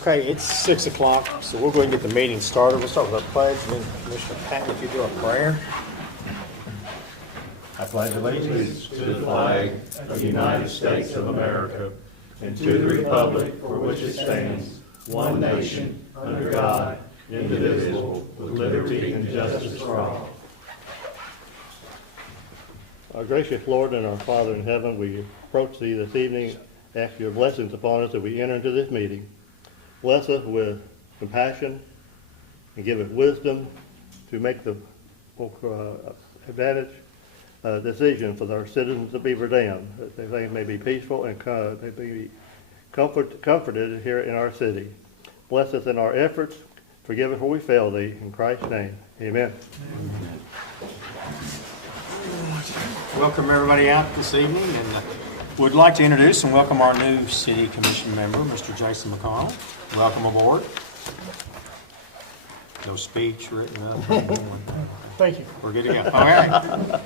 Okay, it's 6 o'clock, so we'll go ahead and get the meeting started. We'll start with our pledge, and then Commissioner Patton, if you do a prayer. I pledge allegiance To the flag of the United States of America and to the republic for which it stands, one nation, under God, indivisible, with liberty and justice for all. Our gracious Lord and our Father in heaven, we approach Thee this evening, ask Your blessings upon us as we enter into this meeting. Bless us with compassion and give us wisdom to make the advantage decision for our citizens of Beaver Dam, that things may be peaceful and they be comforted here in our city. Bless us in our efforts. Forgive us where we fail Thee. In Christ's name, amen. Welcome everybody out this evening, and would like to introduce and welcome our new City Commission member, Mr. Jason McConnell. Welcome aboard. No speech written up. Thank you. We're good to go. All right.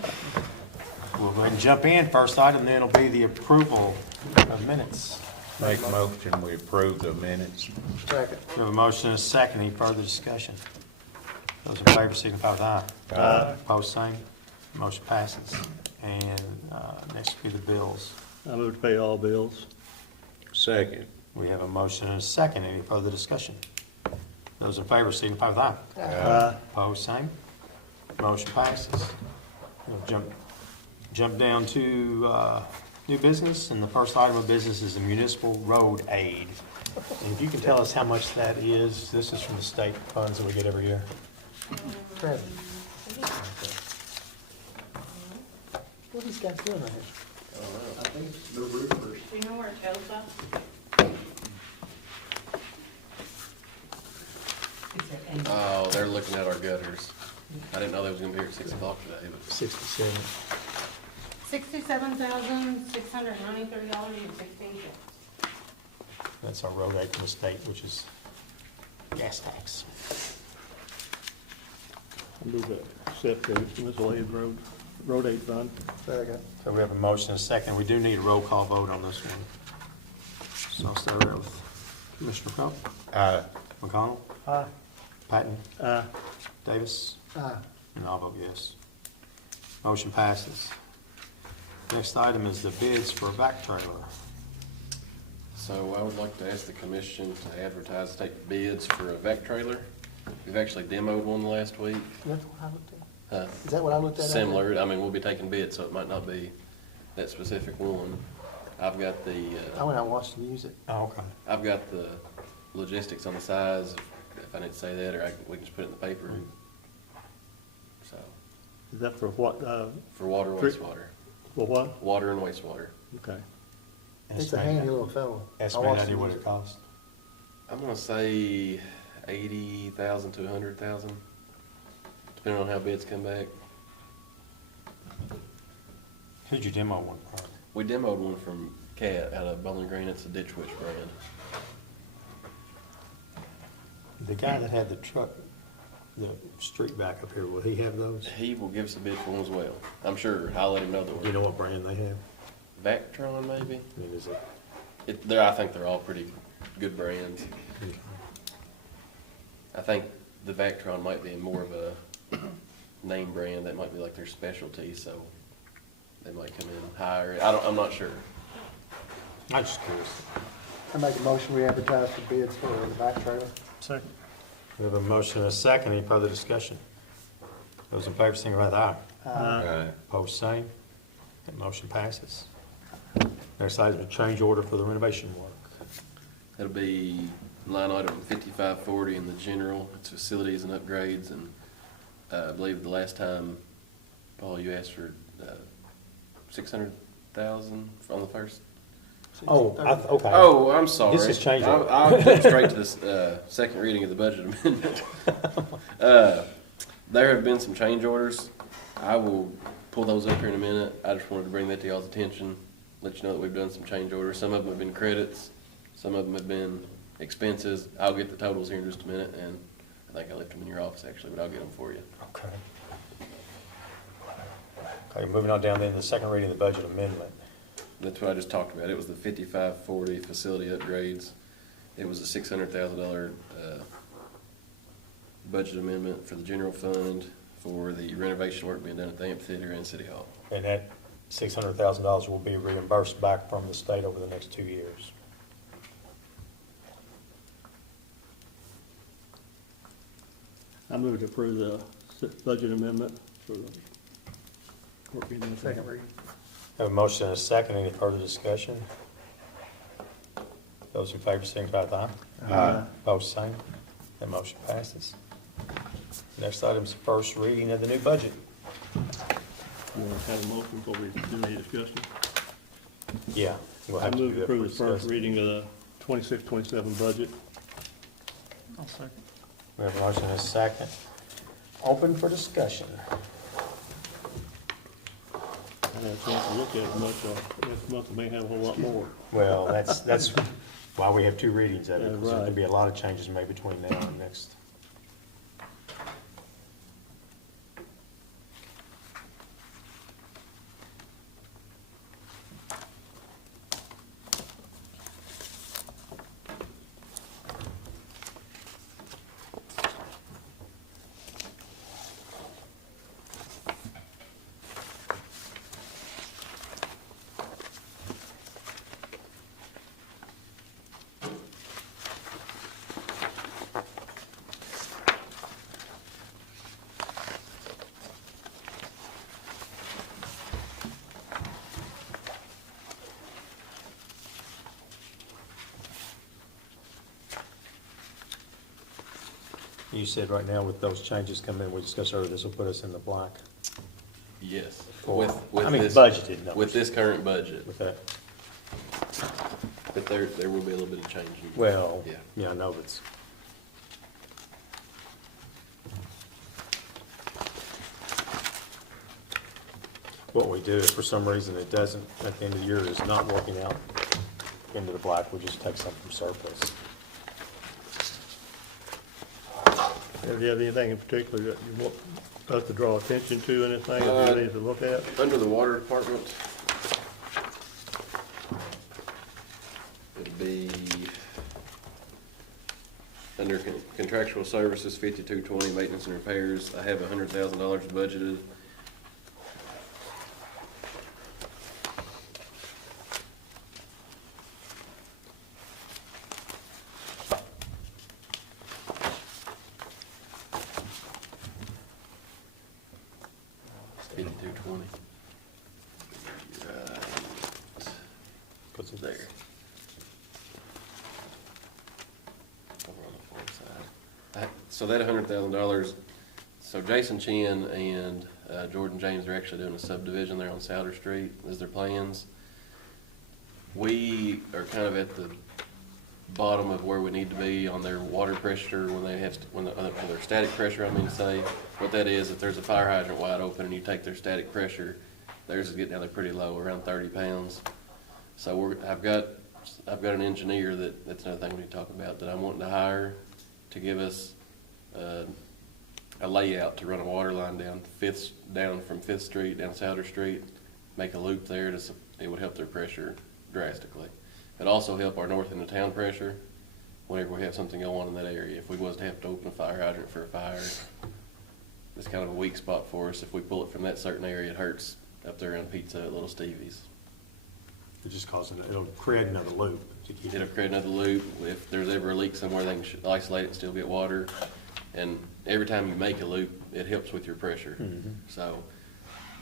We'll go ahead and jump in. First item then will be the approval of minutes. Make a motion, we approve the minutes. Second. We have a motion and a second. Any further discussion? Those in favor signify with aye. Aye. Opposed, same. Motion passes. And next will be the bills. I move to pay all bills. Second. We have a motion and a second. Any further discussion? Those in favor signify with aye. Aye. Opposed, same. Motion passes. We'll jump down to new business, and the first item of business is the municipal road aid. And if you can tell us how much that is, this is from the state funds that we get every year. Travis. What are these guys doing right here? Do you know where it shows up? Oh, they're looking at our gutters. I didn't know they was gonna be here at 6 o'clock today, but 67. $67,693.16. That's our road aid from the state, which is gas tax. I move to accept the municipal aid road aid fund. Second. So we have a motion and a second. We do need a roll call vote on this one. So I'll start out with Commissioner Crump, Aye. McConnell, Aye. Patton, Aye. Davis, Aye. and I'll vote yes. Motion passes. Next item is the bids for a back trailer. so I would like to ask the commission to advertise, take bids for a vac trailer. We've actually demoed one last week. That's what I looked at. Uh, Is that what I looked at? Similar, I mean, we'll be taking bids, so it might not be that specific one. I've got I the, went out and watched them use it. Oh, okay. I've got the logistics on the size, if I need to say that, or we can just put it in the paper. So, Is that for what, for water, Three- wastewater, for what? water and wastewater. Okay. It's a handy little fellow. I Estimate watched idea him what use it costs. I'm gonna say 80,000 to 100,000, depending on how bids come back. Who'd you demo one from? We demoed one from Cat out of Bowling Green. It's a Ditch Witch brand. The guy that had the truck, the street back up here, will he have those? He will give us a bid for one as well. I'm sure. I'll let him know that Do you know we're what brand they have? Vactron, maybe. I mean, is it? I think they're all pretty good brands. I think the Vactron might be more of a name brand. That might be like their specialty, so they might come in higher. I'm not sure. I'm just curious. I make a motion, we advertise for bids for the back trailer. Second. We have a motion and a second. Any further discussion? Those in favor, signify with aye. Aye. Opposed, same. That motion passes. Next item is a change order for the renovation work. It'll be line item 5540 in the general. It's facilities and upgrades, and I believe the last time, Paul, you asked for 600,000 on the first. Oh, okay. Oh, I'm sorry. This is change order. I'll get straight to this second reading of the budget amendment. There have been some change orders. I will pull those up here in a minute. I just wanted to bring that to y'all's attention, let you know that we've done some change orders. Some of them have been credits, some of them have been expenses. I'll get the totals here in just a minute, and I think I left them in your office actually, but I'll get them for you. Okay. Okay, moving on down then to the second reading of the budget amendment. That's what I just talked about. It was the 5540 facility upgrades. It was a $600,000 budget amendment for the general fund for the renovation work being done at the amphitheater and City Hall. And that $600,000 will be reimbursed back from the state over the next 2 years. I move to approve the budget amendment for the work being done. Second reading. Have a motion and a second. Any further discussion? Those in favor, signify with aye. Aye. Opposed, same. That motion passes. Next item is the first reading of the new budget. You want to have a motion before we do any discussion? Yeah. we'll I have to move do to that approve for the first discussion. reading of the 26-27 budget. I'll second. We have a motion and a second. Open for discussion. I had a chance to look at it much, next month we may have a whole lot more. Well, that's why we have 2 readings of it. Yeah, 'Cause There right. could be a lot of changes made between now and next. You said right now with those changes coming in, we discussed earlier, this will put us in the black Yes. For- With I mean, this- budgeted numbers. With this current budget, with that. but there will be a little bit of change. Well, Yeah. yeah, I know, but it's. What we do, if for some reason it doesn't, at the end of the year, is not working out into the black, we just take some from surplus. Do you have anything in particular that you want us to draw attention to in this thing, that you need to look at? Under the water department, it'd be under contractual services, 5220, maintenance and repairs. I have $100,000 budgeted. It's 5220. Right. Puts it There. Over on the far side. So that $100,000, so Jason Chin and Jordan James are actually doing a subdivision there on Souter Street, is their plans. We are kind of at the bottom of where we need to be on their water pressure when they have, when their static pressure, I mean to say. What that is, if there's a fire hydrant wide open and you take their static pressure, theirs is getting down there pretty low, around 30 pounds. So I've got an engineer that's another thing we need to talk about, that I'm wanting to hire to give us a layout to run a water line down from Fifth Street down Souter Street, make a loop there it would help their pressure drastically. It'd also help our north end of town pressure whenever we have something going on in that area. If we was to have to open a fire hydrant for a fire, it's kind of a weak spot for us. If we pull it from that certain area, it hurts up there around Pizza at Little Stevie's. It just causes, it'll create another loop to keep It'll it. create another loop. If there's ever a leak somewhere, they can isolate it and still get water. And every time you make a loop, it helps with your pressure. So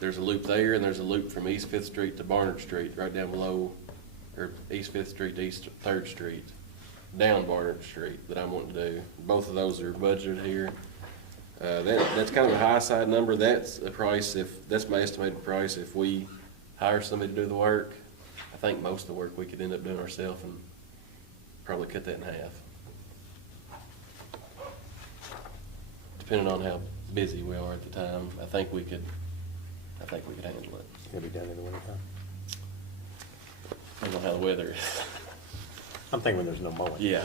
there's a loop there, and there's a loop from East Fifth Street to Barnard Street, right down below, or East Fifth Street to East Third Street, down Barnard Street, that I'm wanting to do. Both of those are budgeted here. That's kind of a high side number. That's a price, that's my estimated price if we hire somebody to do the work. I think most of the work we could end up doing ourselves and probably cut that in half. Depending on how busy we are at the time, I think we could handle it. It'll be done in the wintertime. I don't know how the weather is. I'm thinking when there's no mowing. Yeah.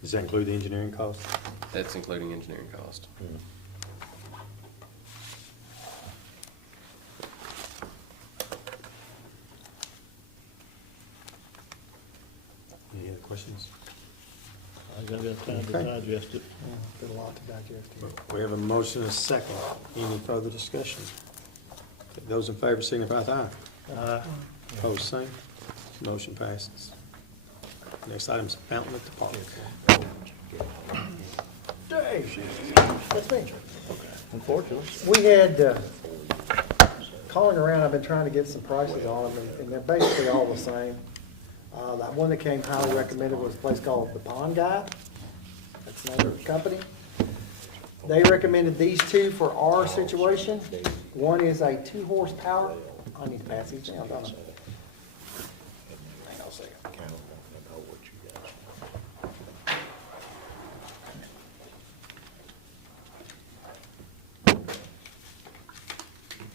Does that include the engineering cost? That's including engineering cost. Any other questions? I gotta have time to Okay. digest it. Yeah, been a lot to digest here. We have a motion and a second. Any further discussion? Those in favor signify with aye. Opposed, same. Motion passes. Next item is fountain at the park. That's me. Unfortunately. We had, calling around, I've been trying to get some prices on them, and they're basically all the same. That one that came highly recommended was a place called The Pond Guy. That's another company. They recommended these two for our situation. One is a 2 horsepower. I need to pass these down, don't I? Hang on a second.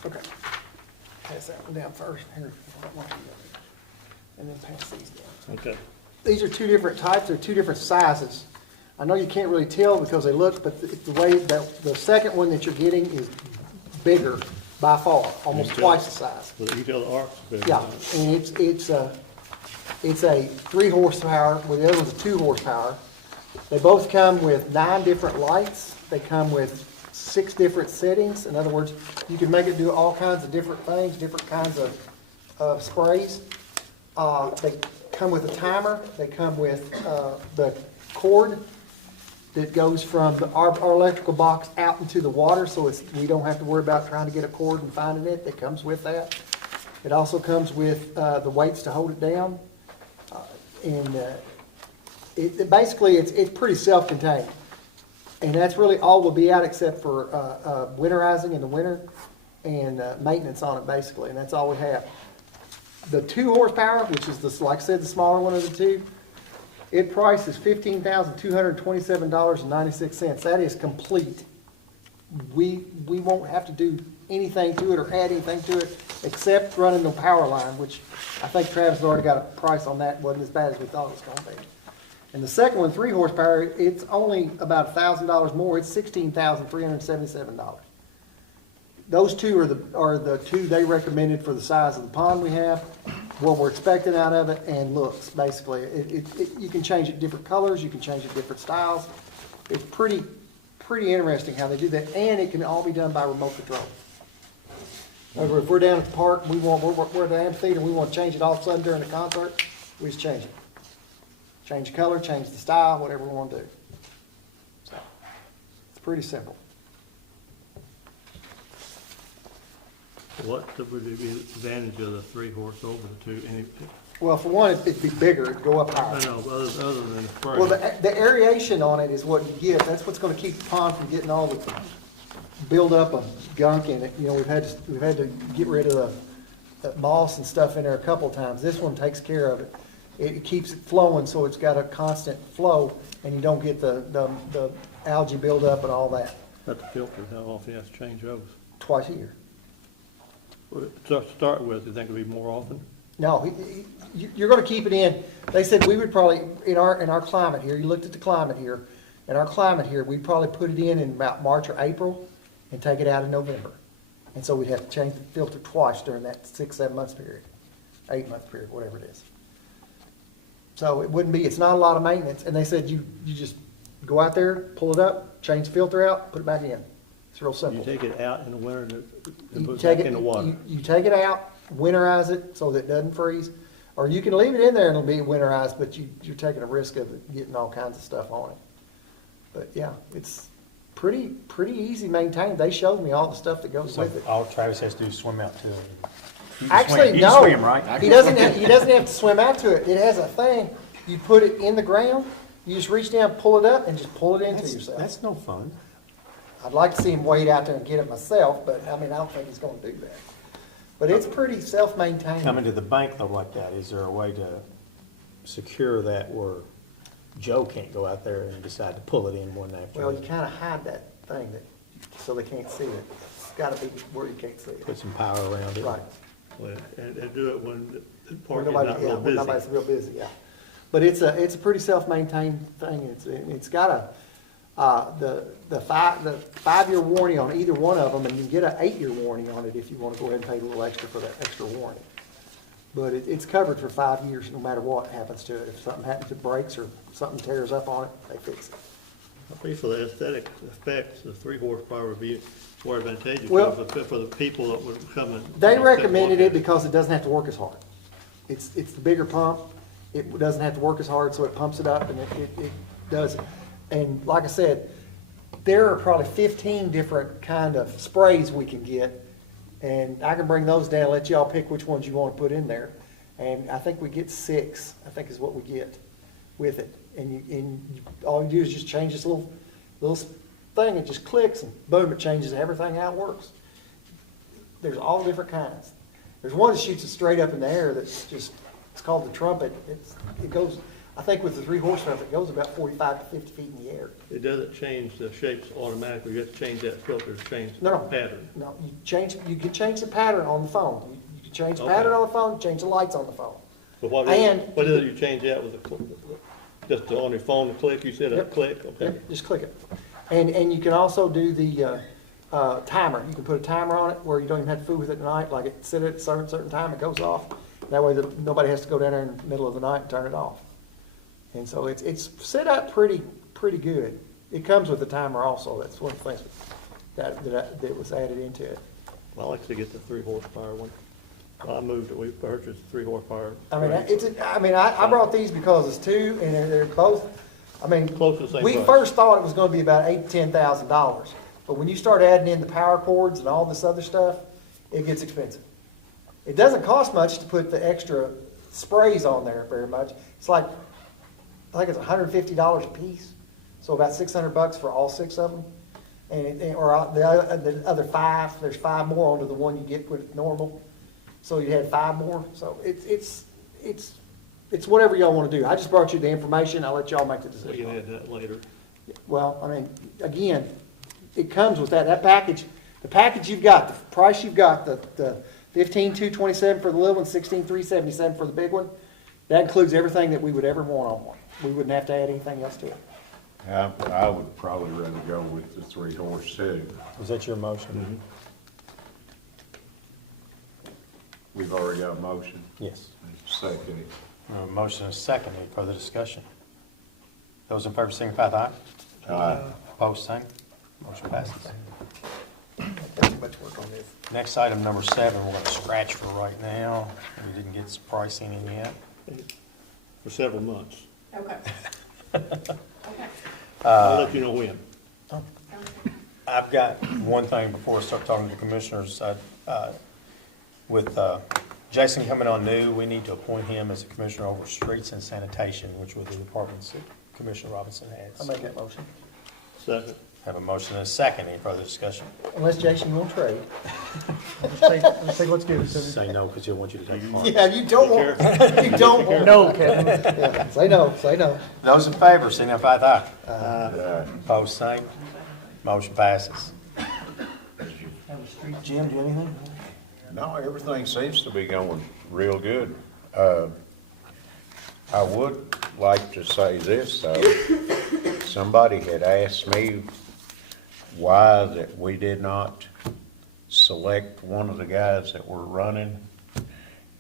Okay. Pass that one down first. Here, and then pass these down. Okay. These are two different types, they're two different sizes. I know you can't really tell because they look, but the way that, the second one that you're getting is bigger by far, almost twice the size. But you tell the arcs. Yeah, and it's a 3 horsepower, where the other one's a 2 horsepower. They both come with 9 different lights. They come with 6 different settings. In other words, you can make it do all kinds of different things, different kinds of sprays. They come with a timer. They come with the cord that goes from our electrical box out into the water, so we don't have to worry about trying to get a cord and finding it. It comes with that. It also comes with the weights to hold it down. Basically, it's pretty self-contained. And that's really all will be out except for winterizing in the winter and maintenance on it, basically, and that's all we have. The 2 horsepower, which is, like I said, the smaller one of the two, it price is $15,227.96. That is complete. We won't have to do anything to it or add anything to it except running the power line, which I think Travis has already got a price on that. Wasn't as bad as we thought it was going to be. And the second one, 3 horsepower, it's only about $1,000 more. It's $16,377. Those two are the two they recommended for the size of the pond we have, what we're expecting out of it, and looks, basically. You can change it different colors, you can change it different styles. It's pretty interesting how they do that, and it can all be done by remote control. However, if we're down at the park, we're at the amphitheater, and we want to change it all of a sudden during the concert, we just change it. Change the color, change the style, whatever we want to do. So, it's pretty simple. What would be the advantage of the 3 horse over the 2? Well, for one, it'd be bigger, it'd go up higher. I know, other than the spray. Well, the aeration on it is what you get. That's what's gonna keep the pond from getting all the buildup of gunk in it. You know, we've had to get rid of the moss and stuff in there a couple of times. This one takes care of it. It keeps it flowing, so it's got a constant flow, and you don't get the algae buildup and all that. But the filters, how often you have to change those? Twice a year. To start with, you think it'd be more often? No, you're gonna keep it in. They said we would probably, in our climate here, you looked at the climate here, in our climate here, we'd probably put it in about March or April and take it out in November. And so we'd have to change the filter twice during that 6-7 months period, 8-month period, whatever it is. So it wouldn't be, it's not a lot of maintenance. And they said you just go out there, pull it up, change the filter out, put it back in. It's real simple. You take it out in the winter and You put it take back it, in the water? you take it out, winterize it so that it doesn't freeze, or you can leave it in there and it'll be winterized, but you're taking a risk of it getting all kinds of stuff on it. But yeah, it's pretty easy maintained. They showed me all the stuff that goes So with it. all Travis has to do is swim out to it. You can Actually, swim. You can no. swim, right? He doesn't have to swim out to it. It has a thing. You put it in the ground, you just reach down, pull it up, and just pull it into yourself. That's no fun. I'd like to see him wade out there and get it myself, but I mean, I don't think he's gonna do that. But it's pretty self-maintained. Coming to the bank though like that, is there a way to secure that where Joe can't go out there and decide to pull it in one after? Well, you kinda hide that thing so they can't see it. It's gotta be where you can't see it. Put some power around it. Right. Well, and do it when the When park is not real when busy. nobody's real busy, yeah. But it's a pretty self-maintained thing. It's got the 5-year warranty on either one of them, and you can get an 8-year warranty on it if you want to go ahead and pay a little extra for that extra warranty. But it's covered for 5 years, no matter what happens to it. If something happens, it breaks or something tears up on it, they fix it. I think for the aesthetic effects, the 3 horsepower would be more advantageous Well- for the people that would come and. They recommended it because it doesn't have to work as hard. It's the bigger pump, it doesn't have to work as hard, so it pumps it up and it does it. And like I said, there are probably 15 different kind of sprays we can get, and I can bring those down, let y'all pick which ones you want to put in there. And I think we get 6, I think is what we get with it. And all you do is just change this little thing, it just clicks and boom, it changes everything how it works. There's all different kinds. There's one that shoots it straight up in the air that's just, it's called the trumpet. It goes, I think with the 3 horsepower, it goes about 45 to 50 feet in the air. It doesn't change the shapes automatically, you have to change that filter to change the No, pattern. no, you can change the pattern on the phone. You can change the Okay. pattern on the phone, change the lights on the phone. But what And- is it you change that with just on your phone to click, you said a Yep. click, okay? Yep, just click it. And you can also do the timer. You can put a timer on it where you don't even have to fool with it at night, like it set at a certain time, it goes off. That way nobody has to go down there in the middle of the night and turn it off. And so it's set up pretty good. It comes with a timer also. That's one of the things that was added into it. I like to get the 3 horsepower one. I moved it, we purchased 3 horsepower. I mean, I brought these because it's 2 and they're both, I mean, Close to the same we price. first thought it was gonna be about $8,000 to $10,000. But when you start adding in the power cords and all this other stuff, it gets expensive. It doesn't cost much to put the extra sprays on there very much. It's like, I think it's $150 a piece. So about $600 for all 6 of them. Or the other 5, there's 5 more onto the one you get with normal. So you had 5 more. So it's whatever y'all want to do. I just brought you the information. I'll let y'all make the We decision. can add that later. Well, I mean, again, it comes with that package. The package you've got, the price you've got, the $15,227 for the little one, $16,377 for the big one. That includes everything that we would ever want on one. We wouldn't have to add anything else to it. I would probably rather go with the 3 horse too. Was that your motion? Mm-hmm. We've already got a motion. Yes. Second. Motion is second. Any further discussion? Those in favor signify with aye. Aye. Opposed, same. Motion passes. Got too much work on this. Next item, number 7, we're gonna scratch for right now. We didn't get some pricing in yet. For several months. Okay. Okay. I'll let you know when. I've got one thing before I start talking to the commissioners. With Jason coming on new, we need to appoint him as a commissioner over streets and sanitation, which were the departments that Commissioner Robinson I'll has. make that motion. Second. Have a motion and a second. Any further discussion? Unless, Jason, you want to trade. Let's see what's good. Say no, because he'll want you to take part. Yeah, you don't want, you don't want, no, Kevin. Yeah, say no, say no. Those in favor, signify with aye. Aye. Opposed, same. Motion passes. Jim, do anything? No, everything seems to be going real good. I would like to say this, though. Somebody had asked me why that we did not select one of the guys that were running.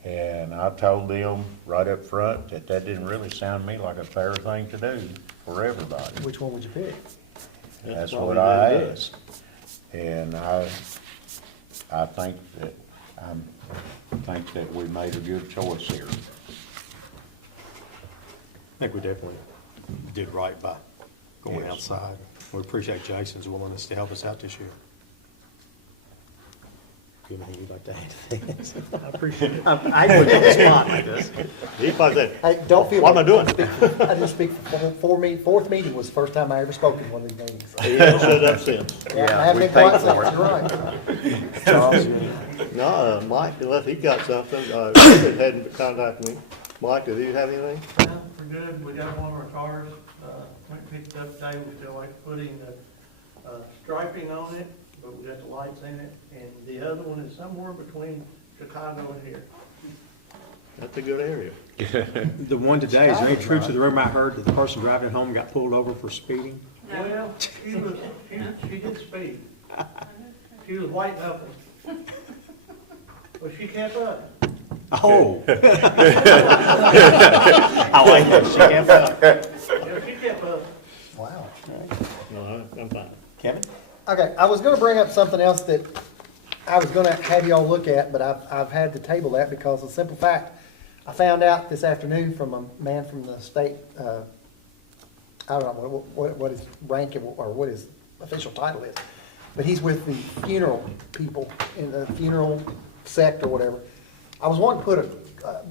And I told them right up front that didn't really sound to me like a fair thing to do for everybody. Which one would you pick? That's why we what I didn't do it. asked. And I think that we made a good choice here. I think we definitely did right by going Yes. outside. We appreciate Jason's willingness to help us out this year. Anything you'd like to add to this? I appreciate it. I put you on the spot like this. He probably said, Hey, don't feel. What am I doing? I didn't speak for me. Fourth meeting was the first time I ever spoke in one of these meetings. he hasn't shut up since. Yeah, I haven't we been quiet paid for since, it. you're right. Charles, you- No, Mike, unless he got something, David hadn't contacted me. Mike, do you have anything? No, we're good. We got one of our cars, went and picked it up today. We still like putting the striping on it, but we got the lights in it. And the other one is somewhere between Chicago and here. That's a good area. The one today, is there any truth to the rumor I heard that the person driving it home got pulled over for speeding? Well, she did speed. She was white knuckling. But she kept up. Oh. I like that. She can't help. Yeah, she kept up. Wow. No, I'm fine. Kevin? Okay, I was gonna bring up something else that I was gonna have y'all look at, but I've had to table that because of the simple fact, I found out this afternoon from a man from the state, I don't know what his rank or what his official title is, but he's with the funeral people in the funeral sect or whatever. I was wanting to put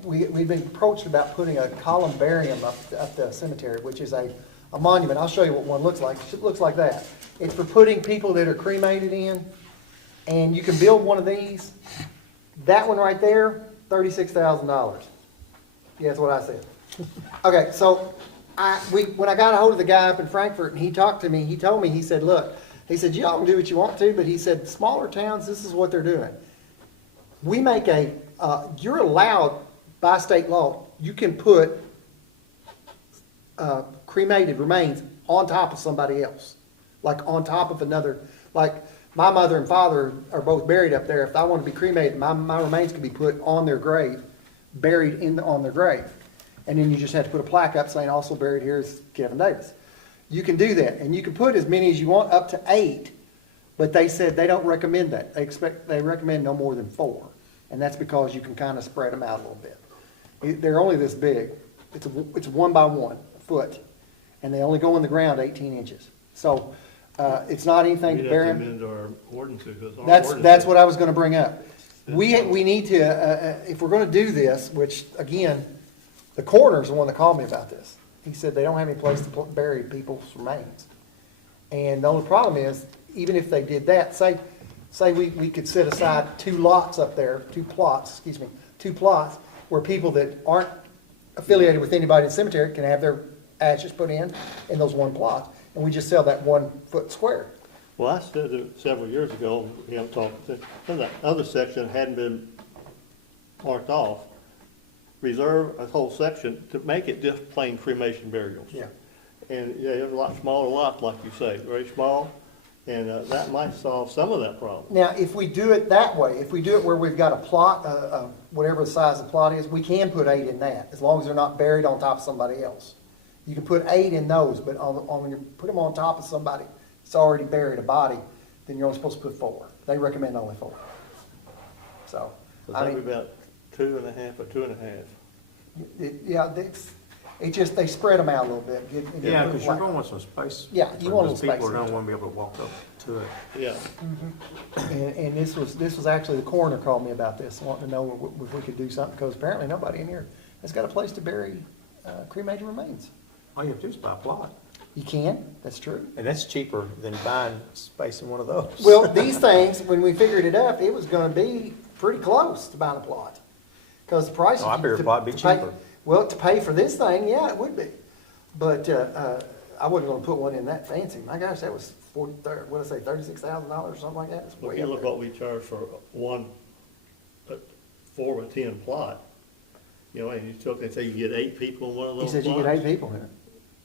we've been approached about putting a columbarium up the cemetery, which is a monument. I'll show you what one looks like. It looks like that. It's for putting people that are cremated in, and you can build one of these. That one right there, $36,000. Yeah, that's what I said. Okay, so when I got a hold of the guy up in Frankfurt and he talked to me, he told me, he said, look, he said, y'all can do what you want to, but he said, smaller towns, this is what they're doing. We make you're allowed by state law, you can put cremated remains on top of somebody else. Like on top of another, like my mother and father are both buried up there. If I want to be cremated, my remains can be put on their grave, buried on their grave. And then you just have to put a plaque up saying also buried here is Kevin Davis. You can do that, and you can put as many as you want, up to 8, but they said they don't recommend that. They recommend no more than 4, and that's because you can kind of spread them out a little bit. They're only this big. It's 1 by 1 foot, and they only go in the ground 18 inches. So it's not anything to We'd bury have to them. amend our ordinances, because our That's ordinances- what I was going to bring up. We need to, if we're going to do this, which again, the coroner's the one that called me about this. He said they don't have any place to bury people's remains. And the only problem is, even if they did that, say we could set aside 2 lots up there, 2 plots where people that aren't affiliated with anybody in the cemetery can have their ashes put in those 1 plot, and we just sell that 1 foot square. Well, I said it several years ago, we haven't talked, some of that other section hadn't been marked off. Reserve a whole section to make it just plain cremation burials. Yeah. And, yeah, there's a lot smaller lots, like you say, very small, and that might solve some of that problem. Now, if we do it that way, if we do it where we've got a plot, whatever the size of the plot is, we can put 8 in that, as long as they're not buried on top of somebody else. You can put 8 in those, but when you put them on top of somebody that's already buried a body, then you're only supposed to put 4. They recommend only 4. So, So I that'd mean, be about 2.5 or 2.5. it just, they spread them out a little bit. Yeah, because you're going to want some space. Yeah, you want a Because little people are space. going to want to be able to walk up to it. Yeah. And this was actually, the coroner called me about this, wanting to know if we could do something, because apparently nobody in here has got a place to bury cremated remains. All you have to do is buy a plot. You can, that's true. And that's cheaper than buying space in one of those. Well, these things, when we figured it up, it was gonna be pretty close to buying a plot. Because the price. Oh, I figured a plot would be to pay- cheaper. Well, to pay for this thing, yeah, it would be. But, I wasn't gonna put one in that fancy. My gosh, that was $36,000 or something like that. It's Well, way if you up look there. what we charge for 1 4/10 plot, and you took, they say you get 8 people in one of He those said you get plots. 8 people here.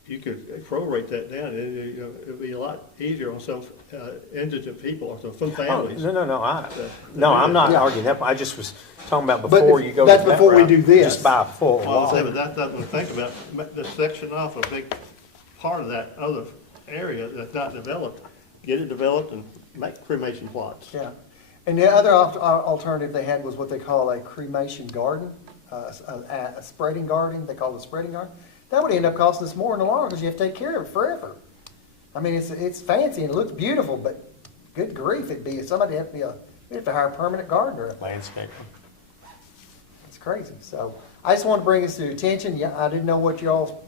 You could prorate that down, and it'd be a lot easier on some indigent people or some Oh, families. no, I'm not Yeah. arguing that. I just was talking about But before you go. that's that before we route, do this. Just buy a full Well, I say, lot. but that's something to think about, the section off a big part of that other area that's not developed, get it developed and make cremation plots. Yeah. And the other alternative they had was what they call a cremation garden, a spreading garden. They call it a spreading garden. That would end up costing us more in the long run because you have to take care of it forever. I mean, it's fancy and it looks beautiful, but good grief, somebody you'd have to hire a permanent gardener. Landscape. It's crazy. So I just want to bring this to your attention. Yeah, I didn't know what y'all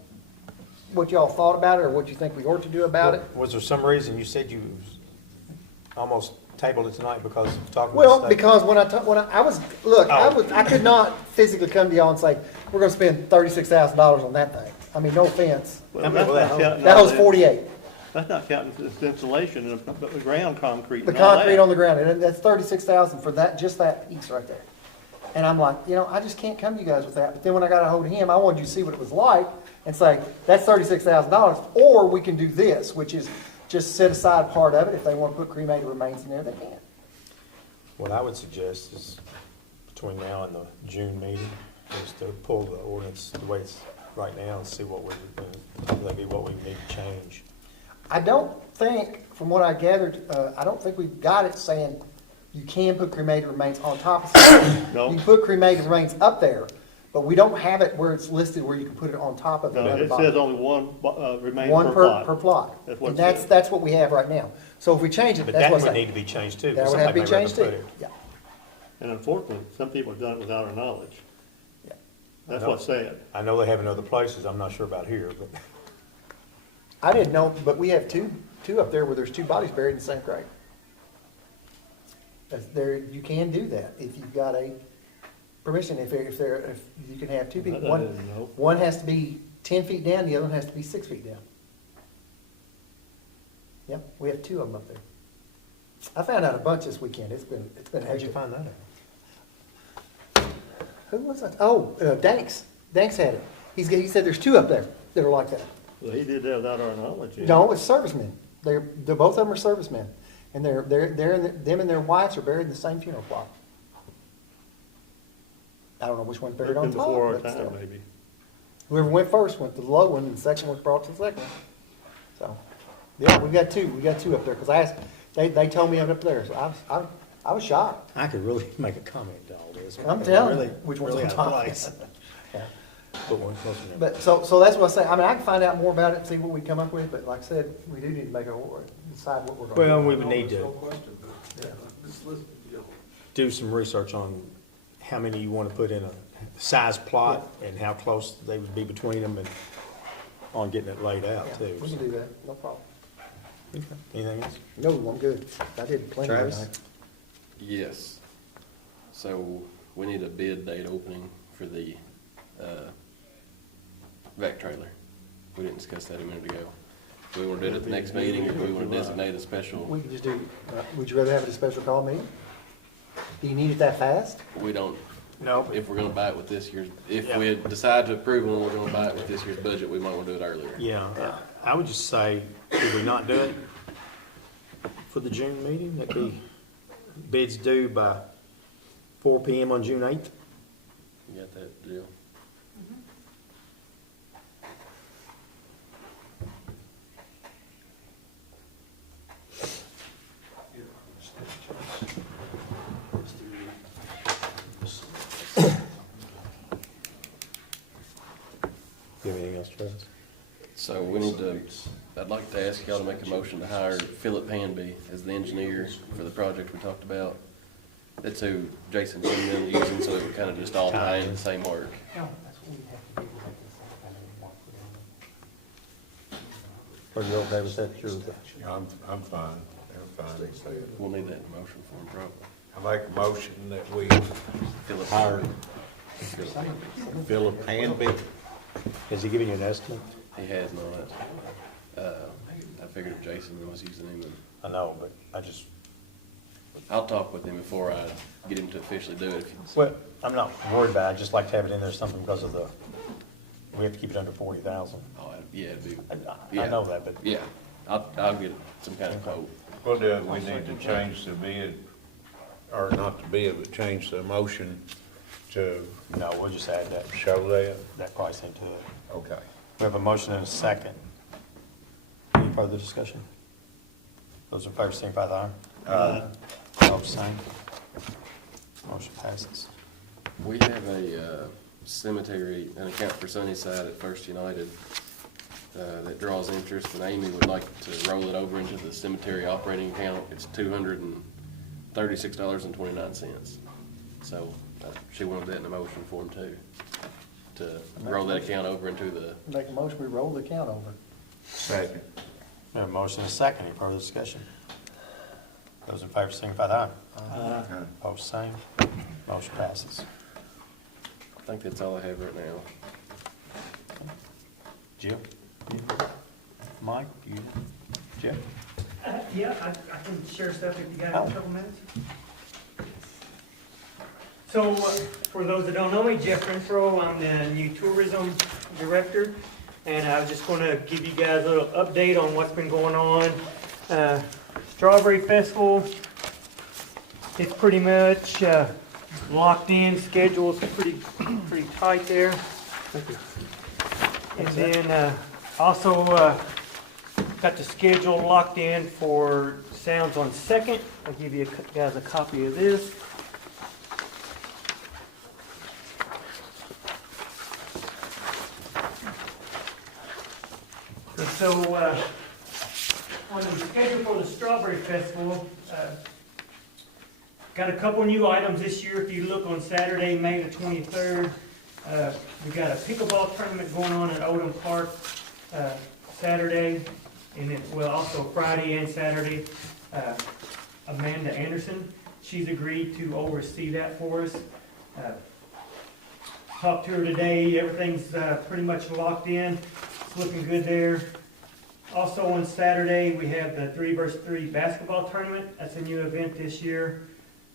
thought about it or what you think we ought to do about it. Was there some reason you said you almost tabled it tonight because of talking Well, about the state? because I could not physically come to y'all and say, we're gonna spend $36,000 on that thing. I mean, no offense. Well, I mean, that's well, not counting That all was 48. That's not counting the insulation and the ground concrete The and all concrete that. on the ground, and that's 36,000 for that, just that piece right there. And I'm like, I just can't come to you guys with that. But then when I got a hold of him, I wanted you to see what it was like and say, that's $36,000. Or we can do this, which is just set aside part of it. If they want to put cremated remains in there, they can. What I would suggest is between now and the June meeting, is to pull the ordinance the way it's right now and see what maybe what we need to change. I don't think, from what I gathered, I don't think we've got it saying you can put cremated remains on top of something. No. You can put cremated remains up there, but we don't have it where it's listed where you can put it on top of No, another it body. says only one remains One per plot. per plot. That's what And it says. that's what we have right now. So if we change it, But that's that what would I'm need saying. to be changed too. That because would have to be somebody may changed rather too. put it- Yeah. And unfortunately, some people have done it without our knowledge. Yeah. That's I know. what's sad. I know they have in other places, I'm not sure about here, but I didn't know, but we have two up there where there's two bodies buried in the same grave. There, you can do that if you've got a permission, if you can have two people. I One, didn't know. one has to be 10 feet down, the other one has to be 6 feet down. Yep, we have two of them up there. I found out a bunch this weekend. It's been how'd you hectic. find that out? Who was that? Oh, Danks. Danks had it. He said there's two up there that are like that. Well, he did that without our knowledge. yeah. No, it's servicemen. They're both of them are servicemen, and them and their wives are buried in the same funeral plot. I don't know which one's buried It's on been top, before our but time, still. maybe. Whoever went first went to the low one, and the second was brought to the second one. So, yeah, we got two up there because I asked. They told me I'm up there, so I was shocked. I could really make a comment to all this. I'm telling you Really- which one's really on out top. of place. Yeah. Put one closer to them. But so that's what I say. I mean, I can find out more about it and see what we come up with. But like I said, we do need to decide what we're going to do. Well, we would need to Yeah. do some research on how many you want to put in a size plot and how close they would be between them and on getting it laid out Yeah, too. we can do that. No problem. Okay. Anything else? No, I'm good. I did plenty Travis? tonight. Yes. So we need a bid date opening for the vac trailer. We didn't discuss that a minute ago. Do we want to do it at the next meeting, or do we want to designate a special? We can just do, would you rather have it a special call meeting? Do you need it that fast? We don't, No. if we're gonna buy it with this year's, if Yeah. we decide to approve one, we're gonna buy it with this year's budget, we might want to do it earlier. Yeah, I would just say, could we not do it for the June meeting? That'd be bids due by 4 PM on June 8th? You got that deal? You have anything else, Travis? So we need to, I'd like to ask y'all to make a motion to hire Philip Hanby as the engineer for the project we talked about. That's who Jason came in using, so it would kind of just all tie in the same work. No, that's what we have to do. Are you okay with that? Sure. I'm fine, I'm fine. We'll need that in motion for him probably. I make a motion that we Philip hire Philip. Philip Hanby. Has he given you an estimate? He has not. I figured if Jason was using him, and I know, but I just, I'll talk with him before I get him to officially do it. well, I'm not worried about it. I'd just like to have it in there something because of we have to keep it under 40,000. Yeah, it'd be, I know that, but yeah, I'll get some kind of quote. Well, do we need to change the bid, or not the bid, but change the motion to no, we'll just add show that? that price into it. Okay. We have a motion and a second. Any further discussion? Those in favor, signify by aye. Opposed, same. Motion passes. We have a cemetery, an account for Sunnyside at First United that draws interest, and Amy would like to roll it over into the cemetery operating account. It's $236.29. So she wanted that in the motion for him too, to roll that account over into the, Make a motion, we roll the account over. Second. We have a motion and a second. Any further discussion? Those in favor, signify by aye. Opposed, same. Motion passes. I think that's all I have right now. Jill? Mike, you, Jeff? Yeah, I can share stuff if you got Oh. a couple minutes. So, for those that don't know me, Jeff Renfro, I'm the new tourism director, and I was just gonna give you guys a little update on what's been going on. Strawberry Festival, it's pretty much locked in, schedule's pretty tight there. And then, also, got the schedule locked in for Sounds on Second. I'll give you guys a copy of this. So, on the schedule for the Strawberry Festival, got a couple new items this year. If you look on Saturday, May the 23rd, we got a pickleball tournament going on at Odom Park Saturday, and then, well, also Friday and Saturday. Amanda Anderson, she's agreed to oversee that for us. Talked to her today, everything's pretty much locked in. It's looking good there. Also on Saturday, we have the 3-versus-3 basketball tournament. That's a new event this year.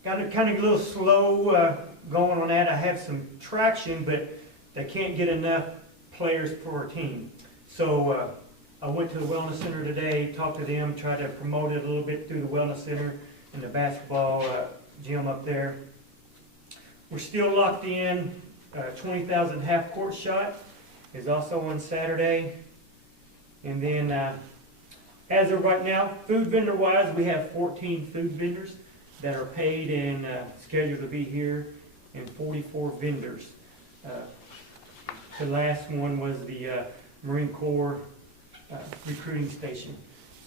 Got a kind of a little slow going on that. I have some traction, but they can't get enough players for a team. So I went to the Wellness Center today, talked to them, tried to promote it a little bit through the Wellness Center and the basketball gym up there. We're still locked in. 20,000 half-court shot is also on Saturday. And then, as of right now, food vendor-wise, we have 14 food vendors that are paid and scheduled to be here, and 44 vendors. The last one was the Marine Corps recruiting station,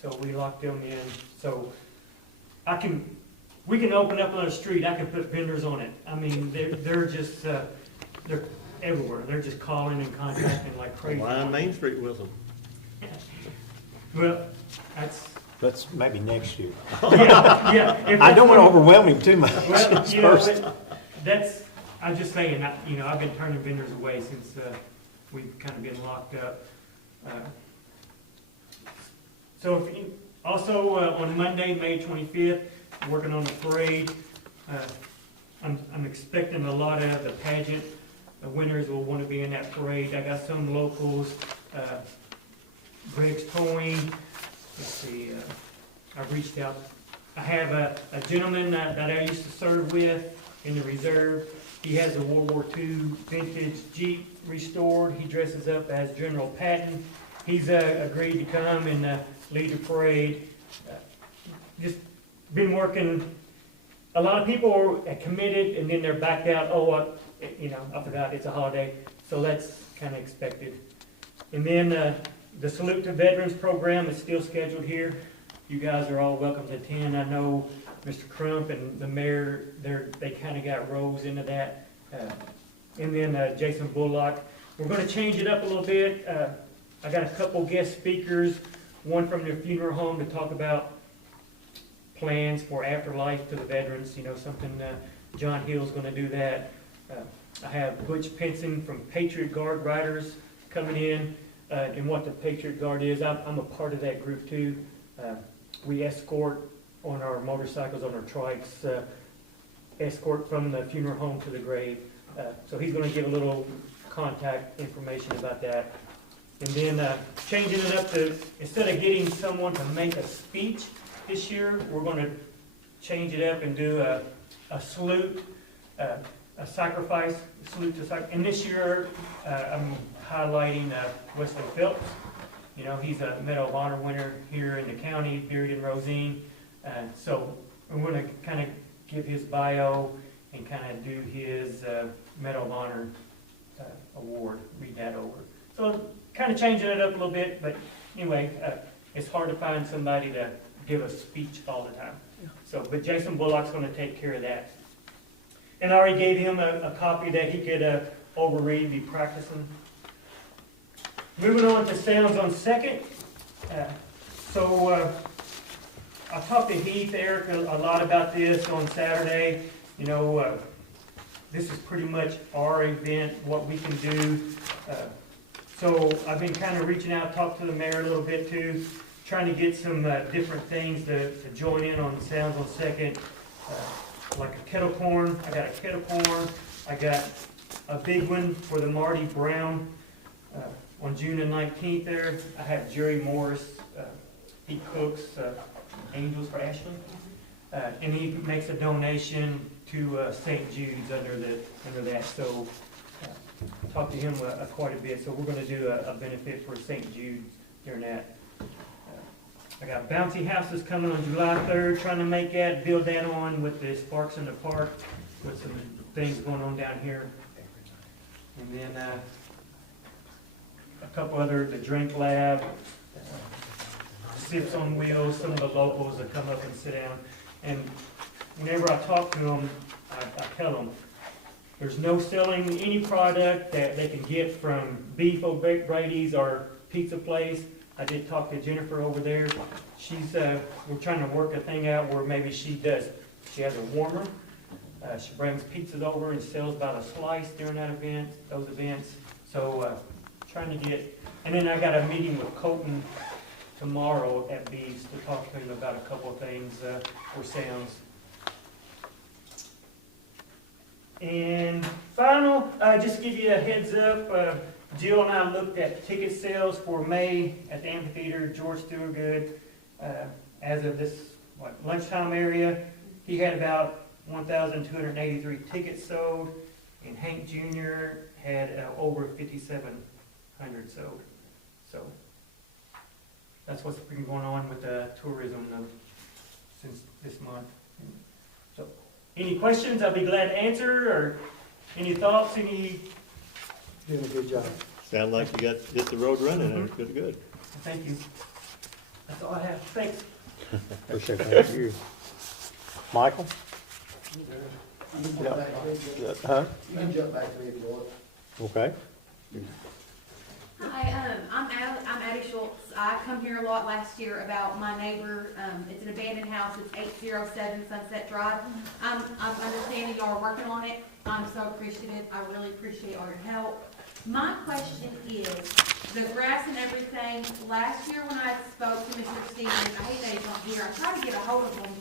so we locked them in. So we can open up on the street. I can put vendors on it. I mean, they're just they're everywhere. They're just calling and contacting like crazy. Line Main Street with them. Well, That's maybe next year. yeah. I don't want to overwhelm him too much. Well, you know, First. I'm just saying, I've been turning vendors away since we've kind of been locked up. So also on Monday, May 25th, working on the parade. I'm expecting a lot of the pageant. The winners will want to be in that parade. I got some locals. Greg's Towing. Let's see. I've reached out. I have a gentleman that I used to serve with in the reserve. He has a World War II vintage Jeep restored. He dresses up as General Patton. He's agreed to come and lead the parade. Just been working. A lot of people are committed and then they're backed out. Oh, I forgot it's a holiday. So that's kind of expected. And then the Salute to Veterans program is still scheduled here. You guys are all welcome to attend. I know Mr. Crump and the mayor, they kind of got rows into that. And then Jason Bullock. We're going to change it up a little bit. I got a couple guest speakers, one from the funeral home to talk about plans for afterlife to the veterans, something John Hill's going to do that. I have Butch Pinson from Patriot Guard Riders coming in, and what the Patriot Guard is. I'm a part of that group too. We escort on our motorcycles, on our trikes, escort from the funeral home to the grave. So he's going to give a little contact information about that. And then changing it up to, instead of getting someone to make a speech this year, we're going to change it up and do a salute, a sacrifice, salute to sacrifice. And this year, I'm highlighting Wesley Phelps. He's a Medal of Honor winner here in the county, buried in Rosine. So we're going to kind of give his bio and kind of do his Medal of Honor award, read that over. So kind of changing it up a little bit, but anyway, it's hard to find somebody to give a speech all the time. So, but Jason Bullock's going to take care of that. And I already gave him a copy that he could overread, be practicing. Moving on to Sounds on Second. So I talked to Heath, Eric, a lot about this on Saturday. This is pretty much our event, what we can do. So I've been kind of reaching out, talked to the mayor a little bit too, trying to get some different things to join in on Sounds on Second, like a kettle corn. I got a kettle corn. I got a big one for the Marty Brown on June the 19th there. I have Jerry Morris. He cooks Angels for Ashland. And he makes a donation to St. Jude's under that, so talked to him quite a bit, so we're gonna do a benefit for St. Jude's during that. I got bouncy houses coming on July 3rd, trying to make that, build that on with the Sparks in the Park, with some things going on down here. And then a couple other, the Drink Lab, Sips on Wheels, some of the locals that come up and sit down. And whenever I talk to them, I tell them, there's no selling any product that they can get from Beef O'Brady's or Pizza Place. I did talk to Jennifer over there. She's, we're trying to work a thing out where maybe she has a warmer. She brings pizzas over and sells by the slice during those events. So, trying to get, and then I got a meeting with Colton tomorrow at Beef's to talk to him about a couple of things, for sounds. And final, just give you a heads up, Jill and I looked at ticket sales for May at the amphitheater, George Thorogood. As of this lunchtime area, he had about 1,283 tickets sold, and Hank Jr. had over 5,700 sold. So that's what's been going on with tourism since this month. So, any questions? I'll be glad to answer, or any thoughts, any? Doing a good job. Sound like you got the road running, and it's good. Thank you. That's all I have. Thanks. Appreciate that. You. Michael? Yeah. Huh? You can jump back to me if you want. Okay. Hi, I'm Addie Schultz. I come here a lot last year about my neighbor. It's an abandoned house. It's 807 Sunset Drive. I'm understanding y'all are working on it. I'm so appreciative. I really appreciate all your help. My question is, the grass and everything, last year when I spoke to Mr. Stevens, I hate that he's not here. I tried to get a hold of him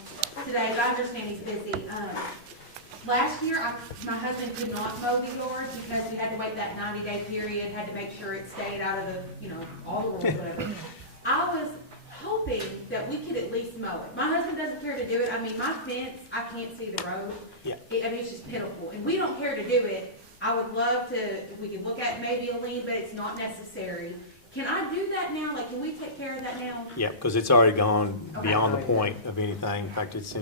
today, but I understand he's busy. Last year, my husband could not mow the yard because we had to wait that 90-day period, had to make sure it stayed out of the, all the rules, whatever. I was hoping that we could at least mow it. My husband doesn't care to do it. I mean, my fence, I can't see the road. Yeah. It's just pitiful. And we don't care to do it. I would love to, if we could look at maybe a lien, but it's not necessary. Can I do that now? Like, can we take care of that now? Yeah, because it's already gone Okay. beyond the point of anything. In fact, it's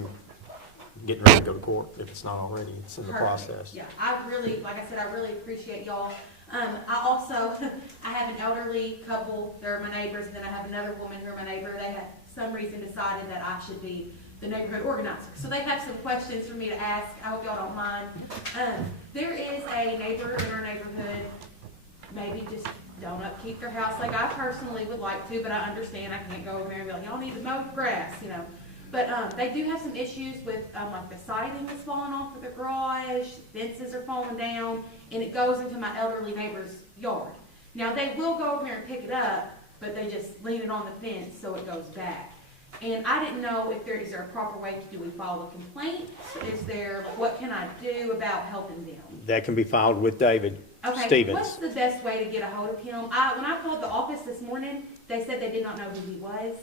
getting ready to go to court if it's not already. It's in the Perfect. process. Yeah, I really, like I said, I really appreciate y'all. I also, I have an elderly couple, they're my neighbors, and then I have another woman who are my neighbor. They have some reason decided that I should be the neighborhood organizer. So they have some questions for me to ask. I hope y'all don't mind. There is a neighbor in our neighborhood, maybe just don't upkeep their house like I personally would like to, but I understand I can't go over there and be like, y'all need to mow the grass, But they do have some issues with like the siding is falling off of the garage, fences are falling down, and it goes into my elderly neighbor's yard. Now, they will go over there and pick it up, but they just lean it on the fence so it goes back. And I didn't know if is there a proper way do we file a complaint? What can I do about helping them? That can be filed with David Okay, Stevens. what's the best way to get a hold of him? When I called the office this morning, they said they did not know who he was.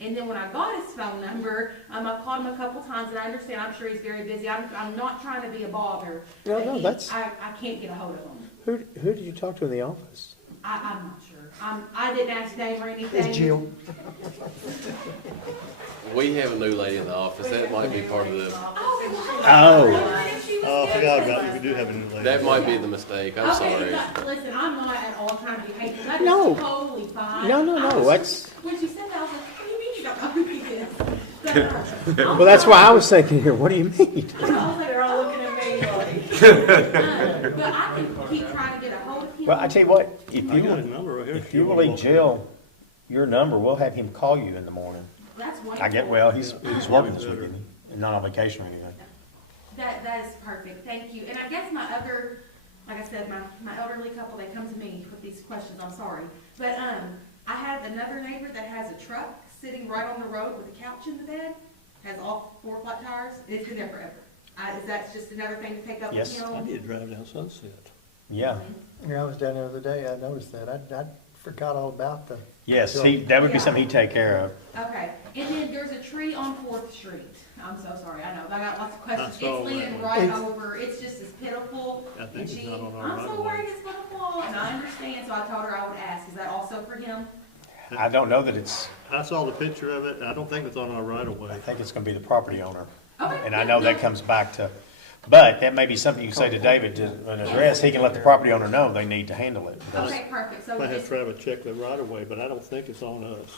And then when I got his phone number, I've called him a couple times, and I understand, I'm sure he's very busy. I'm not trying to be a bother. No, but that's- I can't get a hold of him. Who did you talk to in the office? I'm not sure. I didn't ask name or anything. It's Jill. We have a new lady in the office. That might be part of the, Oh, I forgot about you. We do have a new lady. that might be the mistake. I'm Okay, sorry. listen, I'm not at all trying to be hateful. That No. is totally fine. No, that's, When she said that, I was like, what do you mean you don't know who he is? But, well, that's why I was thinking here, what do you mean? I was like, they're all looking at me like. But I can keep trying to get a hold of him. Well, I tell you what, if I got his you, number right here. if you will leave Jill your number, we'll have him call you in the morning. That's wonderful. I get, well, he's working this weekend, and not on vacation or anything. That is perfect, thank you. And I guess my other, like I said, my elderly couple, they come to me with these questions, I'm sorry. But, I have another neighbor that has a truck sitting right on the road with a couch in the bed, has all 4 flat tires, and it's been there forever. Is that just another thing to pick up with Yes. him? I need to drive down Sunset. Yeah, Yeah, I was down there the other day, I noticed that. I forgot all about yes, that would be something he'd take care of. Okay, and then there's a tree on 4th Street. I'm so sorry, I know, I got lots of questions. I saw It's leaning that right one. over, it's just as pitiful. I think And it's she, not on our I'm right so of way. worried it's pitiful, and I understand, so I told her I would ask. Is that also for him? I don't know that it's, I saw the picture of it, and I don't think it's on our right of I way. think it's gonna be the property owner. Okay. And I know that comes back to, but that may be something you can say to David, to an address, he can let the property owner know they need to handle it. Okay, perfect, so I had just, Travis check the right of way, but I don't think it's on us.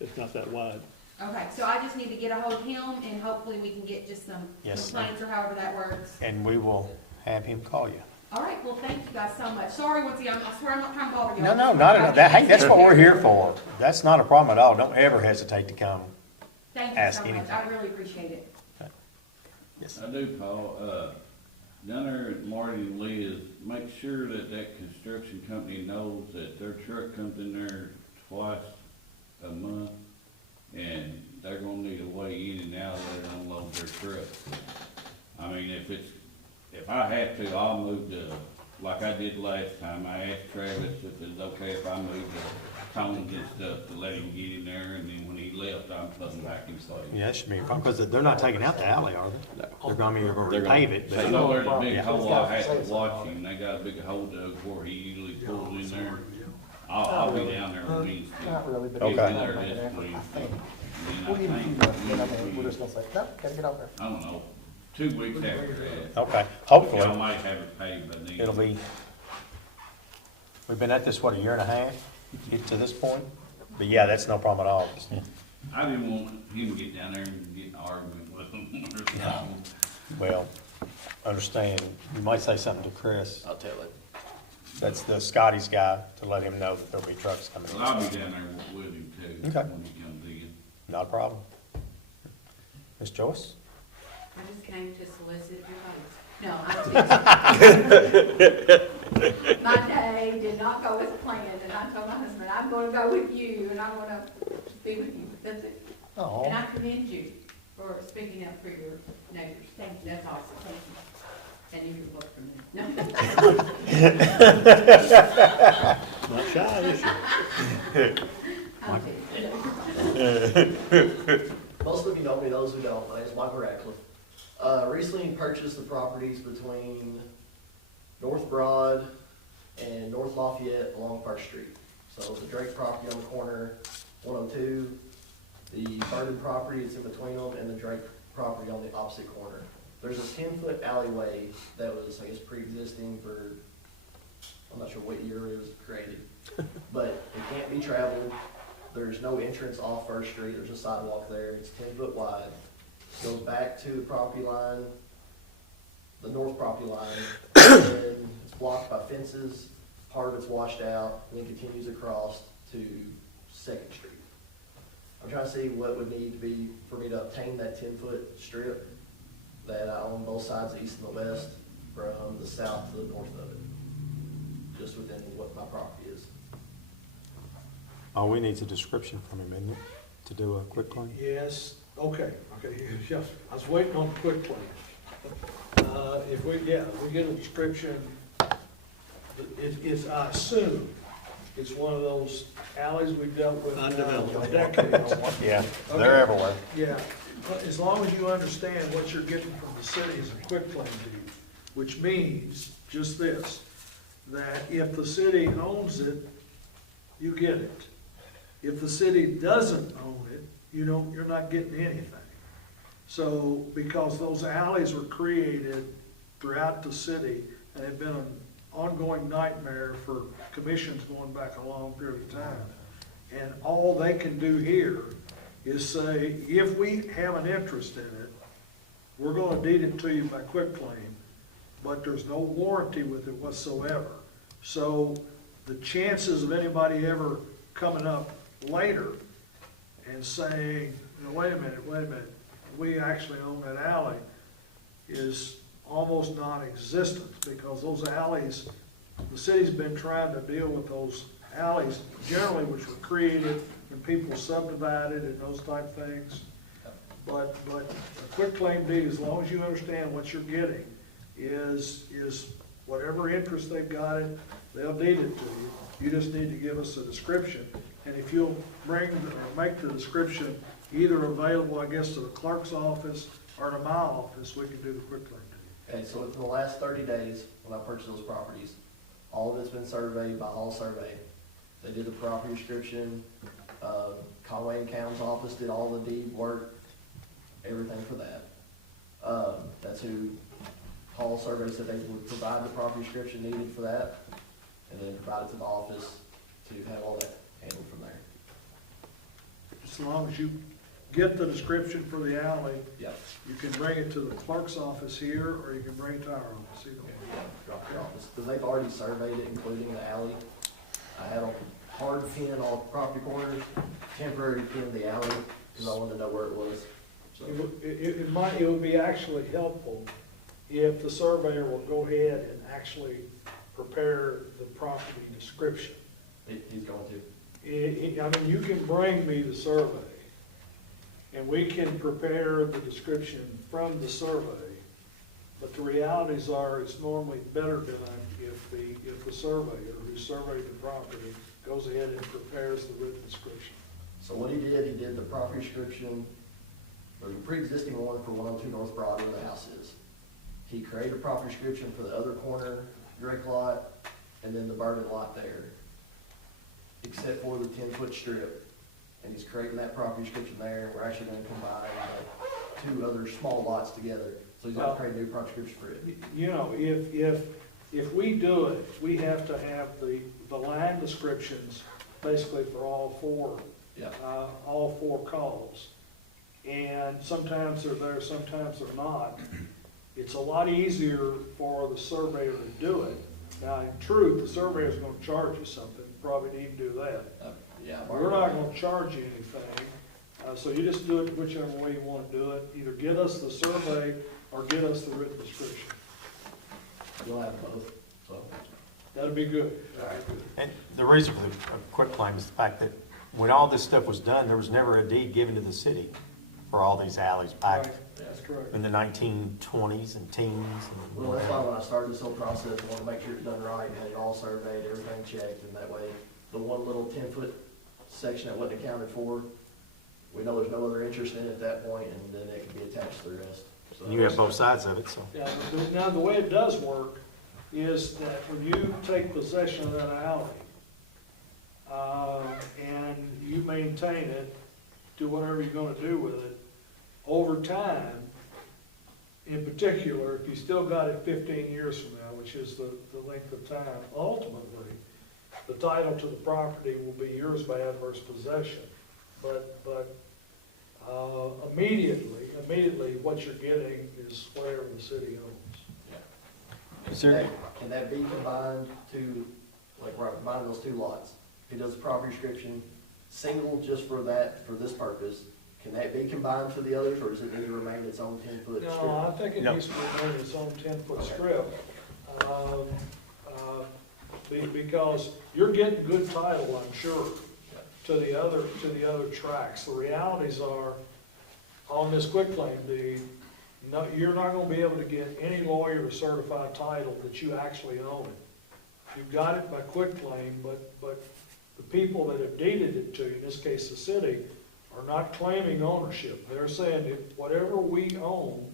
It's not that wide. okay, so I just need to get a hold of him, and hopefully we can get just some Yes. complaints or however that works. And we will have him call you. All right, well, thank you guys so much. Sorry once again, I swear I'm not trying to bother you. No, no, not at all. That, hey, that's what we're here for. That's not a problem at all. Don't ever hesitate to come. Thank you ask so much, anything. I really appreciate it. Yes. I do, Paul, down there at Marty and Lee's, make sure that that construction company knows that their truck comes in there twice a month, and they're gonna need a way in and out of there to unload their truck. I mean, if I have to, I'll move like I did last time, I asked Travis if it's okay if I move the cones and stuff to let him get in there, and then when he left, I'm putting back in place. Yeah, that should be fun, because they're not taking out the alley, are they? No. They're gonna, they're They're gonna gonna pave it, I but, know there's a big Yeah. hole, I have to watch him, they got a big hole dug where he usually pulls in there. I'll be down there Wednesday. Not really, but. Okay. He'll be there this I week. think. And We'll then give I him a few think, months, then I mean, we're just gonna say, no, gotta get out there. I don't know, 2 weeks after that. okay, Y'all hopefully, might have it paid by then. it'll be, we've been at this, what, a year and a half, get to this point? But yeah, that's no problem at all. I didn't want him to get down there and get in an argument with him or something. Well, understand, you might say something to Chris, I'll tell him. that's the Scotty's guy, to let him know that there'll be trucks coming Well, I'll in. be down there with him too, Okay. when he comes in. Not a problem. Ms. Joyce? I just came to solicit your votes. No, I'm just. My day did not go as planned, and I told my husband, I'm gonna go with you, and I'm gonna be with you. That's it. Oh. And I commend you for speaking up for your neighbors. Thank you. That's awesome. Thank you. And you can vote for me. No. Not shy, is she? Most of you know me, those who don't, my name is Michael Ratcliffe. Recently purchased the properties between North Broad and North Lafayette along First Street. So the Drake property on the corner, 102, the Burden property is in between them, and the Drake property on the opposite corner. There's a 10-foot alleyway that was, I guess, pre-existing for, I'm not sure what year it was created, but it can't be traveled. There's no entrance off First Street, there's a sidewalk there, it's 10 foot wide. Goes back to the property line, the north property line, and it's blocked by fences, part of it's washed out, and then continues across to Second Street. I'm trying to see what would need to be for me to obtain that 10-foot strip that I own both sides, the east and the west, from the south to the north of it, just within what my property is. All we need is a description from him, isn't it, to do a quick claim? Yes, okay, yes, I was waiting on the quick plan. If we get a description, it's, I assume, it's one of those alleys we dealt with now for decades. Yeah, they're everywhere. Yeah, but as long as you understand what you're getting from the city is a quick claim deed, which means just this, that if the city owns it, you get it. If the city doesn't own it, you're not getting anything. So, because those alleys were created throughout the city and have been an ongoing nightmare for commissions going back a long period of time. And all they can do here is say, if we have an interest in it, we're gonna deed it to you by quitclaim, but there's no warranty with it whatsoever. So the chances of anybody ever coming up later and saying, wait a minute, we actually own that alley, is almost non-existent, because those alleys, the city's been trying to deal with those alleys generally, which were created when people subdivided and those type things. But a quitclaim deed, as long as you understand what you're getting, is whatever interest they've got it, they'll deed it to you. You just need to give us a description. And if you'll make the description either available, I guess, to the clerk's office or to my office, we can do the quitclaim deed. Okay, so within the last 30 days, when I purchased those properties, all of it's been surveyed by Hall Survey. They did the property description, Conway and County's office did all the deed work, everything for that. That's who Hall Survey said they would provide the property description needed for that, and then provide it to the office to have all that handled from there. As long as you get the description for the alley, Yep. you can bring it to the clerk's office here, or you can bring it to our office, either way. Drop your office, because they've already surveyed it, including the alley. I had a hard pin all the property corners, temporary pin the alley, because I wanted to know where it was. So, It would be actually helpful if the surveyor will go ahead and actually prepare the property description. he's going to. I mean, you can bring me the survey, and we can prepare the description from the survey, but the realities are, it's normally better done if the surveyor who surveyed the property goes ahead and prepares the written description. So what he did the property description, there's a pre-existing one for 102 North Broad where the house is. He created a property description for the other corner, Drake lot, and then the Bourbon lot there, except for the 10-foot strip. And he's creating that property description there, and we're actually gonna combine like 2 other small lots together. So he's gonna create a new property description for it. You know, if we do it, we have to have the land descriptions basically for all four Yeah. all 4 calls. And sometimes they're there, sometimes they're not. It's a lot easier for the surveyor to do it. Now, in truth, the surveyor's gonna charge you something, probably need to do that. Yeah. We're not gonna charge you anything, so you just do it whichever way you wanna do it. Either get us the survey or get us the written description. You'll have both, so. That'd be good. And the reason for the quitclaim is the fact that when all this stuff was done, there was never a deed given to the city for all these alleys back Right, that's correct. in the 1920s and teens. Well, that's why when I started this whole process, I wanted to make sure it's done right, and had it all surveyed, everything checked, and that way, the one little 10-foot section that wasn't accounted for, we know there's no other interest in it at that point, and then it can be attached to the rest. So- You have both sides of it, so. Yeah, now, the way it does work is that when you take possession of that alley, and you maintain it, do whatever you're gonna do with it, over time, in particular, if you still got it 15 years from now, which is the length of time, ultimately, the title to the property will be yours by adverse possession. But immediately, what you're getting is whatever the city owns. Is there- Can that be combined to, like, we're combining those 2 lots? If he does a property description, single just for that, for this purpose, can that be combined to the others, or does it need to remain its own 10-foot strip? No, I think it No. needs to remain its own 10-foot strip. Because you're getting good title, I'm sure, to the other tracks. The realities are, on this quitclaim deed, no, you're not gonna be able to get any lawyer to certify title that you actually own it. You've got it by quitclaim, but the people that have deeded it to you, in this case the city, are not claiming ownership. They're saying that whatever we own,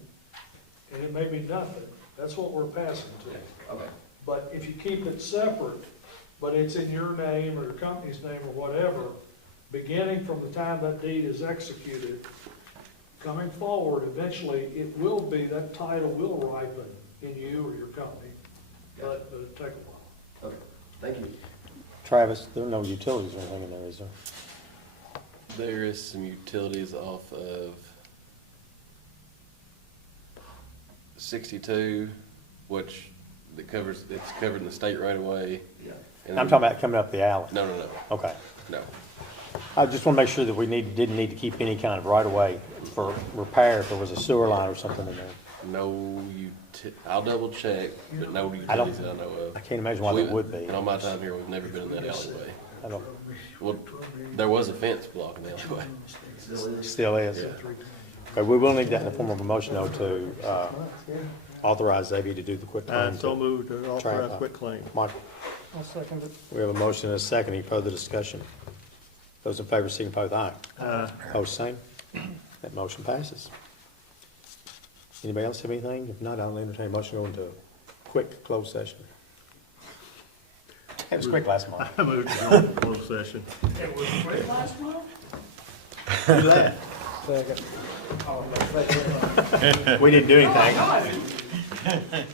and it may be nothing, that's what we're passing to. Okay. But if you keep it separate, but it's in your name or your company's name or whatever, beginning from the time that deed is executed, coming forward, eventually, it will be, that title will ripen in you or your company, but it'll take a while. Okay, thank you. Travis, there are no utilities or anything in there, is there? There is some utilities off of 62, which it's covered in the state right away. Yeah. And I'm talking about coming up the alley. No, Okay. no. I just want to make sure that we didn't need to keep any kind of right-of-way for repair if there was a sewer line or something in there. No, I'll double check, but no I don't- utilities that I know of. I can't imagine why there would be. In all my time here, we've never been in that alleyway. I don't, Well, there was a fence blocking the alleyway. Still is. still is. Yeah. Okay, we will need that in the form of a motion, though, to authorize Xavier to do the quick claim. So moved to authorize Try- quitclaim. Michael, I'll second it. we have a motion and a second. Any further discussion? Those in favor signify with aye. Opposed, same. That motion passes. Anybody else have anything? If not, I'll entertain a motion to go into a quick closed session. It was quick last month. I moved to go into closed session. It was great last month. Do that. Second. We didn't do anything.